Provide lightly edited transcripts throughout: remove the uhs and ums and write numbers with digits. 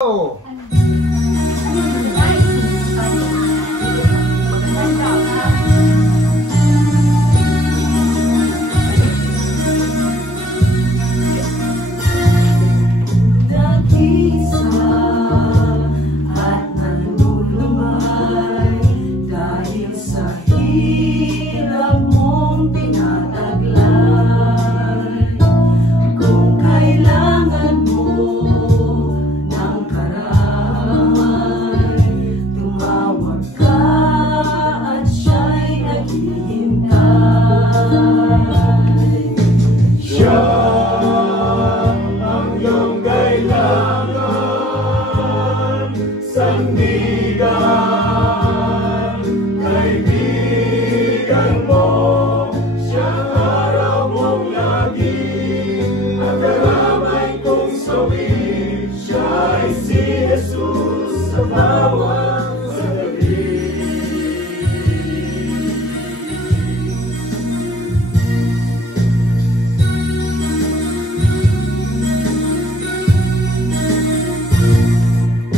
Oh. Sandigan, kaibigan mo, siyang araw mong lagi, ang karamay kong sawi, siya ay si Jesus sa bawat sandali.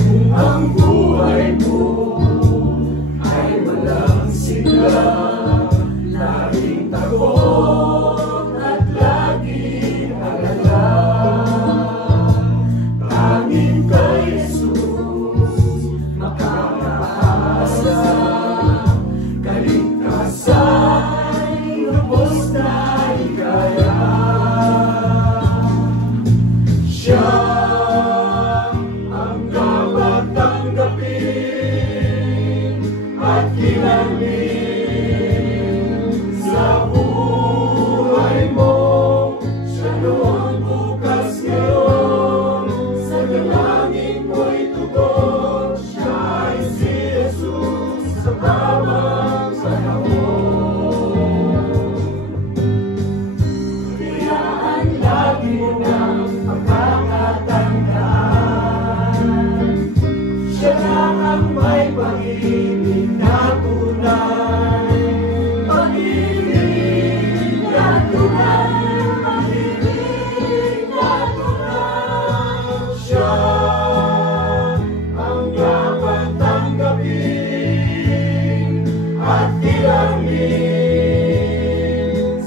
Kung ang buhay mo ay walang sigla, laging takot at laging alala, tanging kay Jesus makakaasa, kaligtasan, lubos na higaya. Siya at kilangin sa buhay mo, siya noon, bukas, ngayon, sa dalangin mo'y tugon, siya ay si Jesus sa bawat panahon. Kayaan lagi mo ng pagkakatandaan, siya lang ang may pag-ibig na tunay, pag-ibig na tunay, pag-ibig na tunay. Siya ang dapat tanggapin at kilangin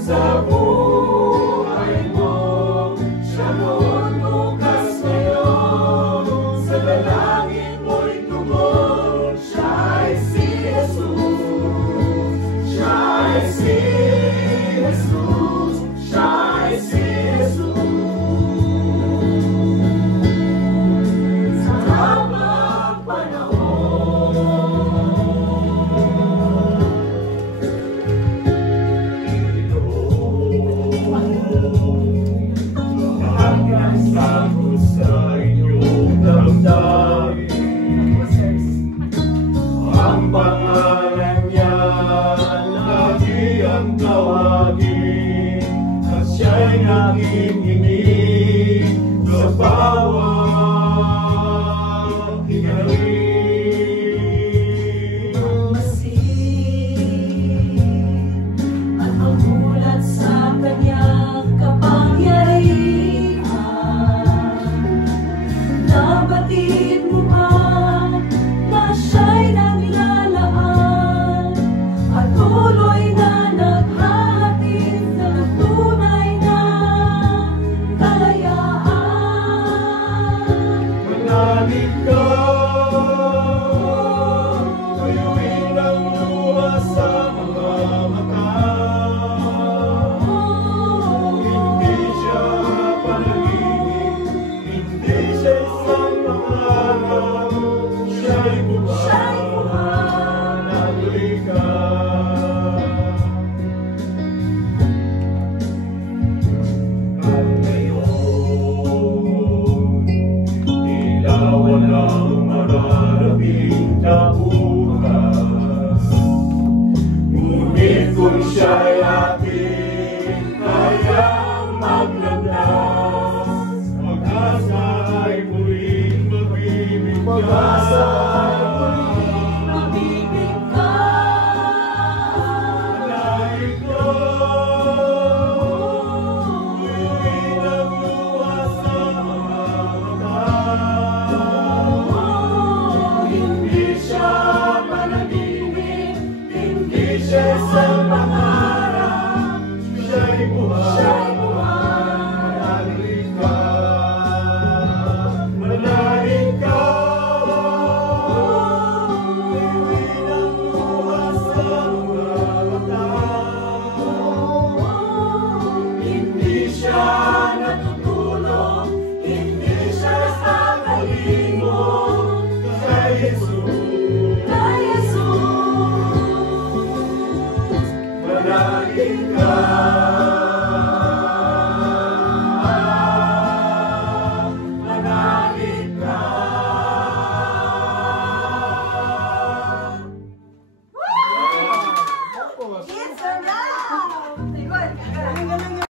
sa buhay mo, siya noon, bukas, ngayon, sa dalangin mo'y tugon, siya ay si Jesus, siya ay si Jesus, siya ay si Jesus sa habang panahon. Hanggang sa inyong damdamin, ang pangalan niya lagi ang tawagin, at siya'y nakikinig sa bawat hinaling. Ang masin at mamulat sa kanyang kapangyarihan, nabatid mo ba na siya'y naglalaan at tuloy na naghahatid ng tunay na kalayaan? Manalig ka, tuyuin ang luha sa mga mata. Hindi siya panaginip, hindi siya isang pangarap, siya'y buhay, naglika. At ngayon, tila walang mararaping kabukas, ngunit kung siya'y atin kayang maglabas, pag-asa ay muling magbibigay.